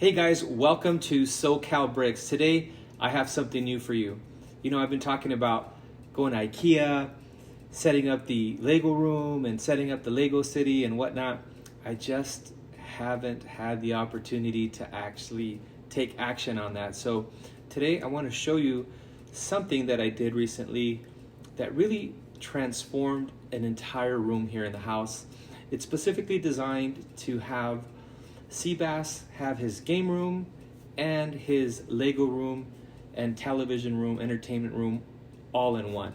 Hey guys, welcome to SoCal Brix. Today I have something new for you. I've been talking about going to Ikea, setting up the Lego room and setting up the Lego city and whatnot. I just haven't had the opportunity to actually take action on that. So today I want to show you something that I did recently that really transformed an entire room here in the house. It's specifically designed to have Seabass have his game room and his Lego room and television room, entertainment room, all in one.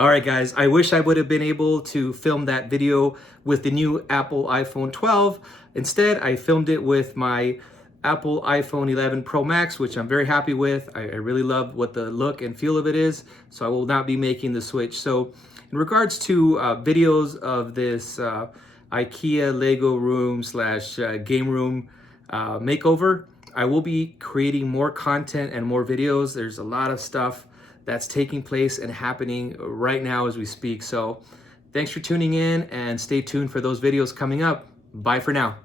All right, guys, I wish I would have been able to film that video with the new Apple iPhone 12. Instead, I filmed it with my Apple iPhone 11 Pro Max, which I'm very happy with. I really love what the look and feel of it is, so I will not be making the switch. So in regards to videos of this Ikea Lego room slash game room makeover, I will be creating more content and more videos. There's a lot of stuff that's taking place and happening right now as we speak. So Thanks for tuning in and stay tuned for those videos coming up. Bye for now.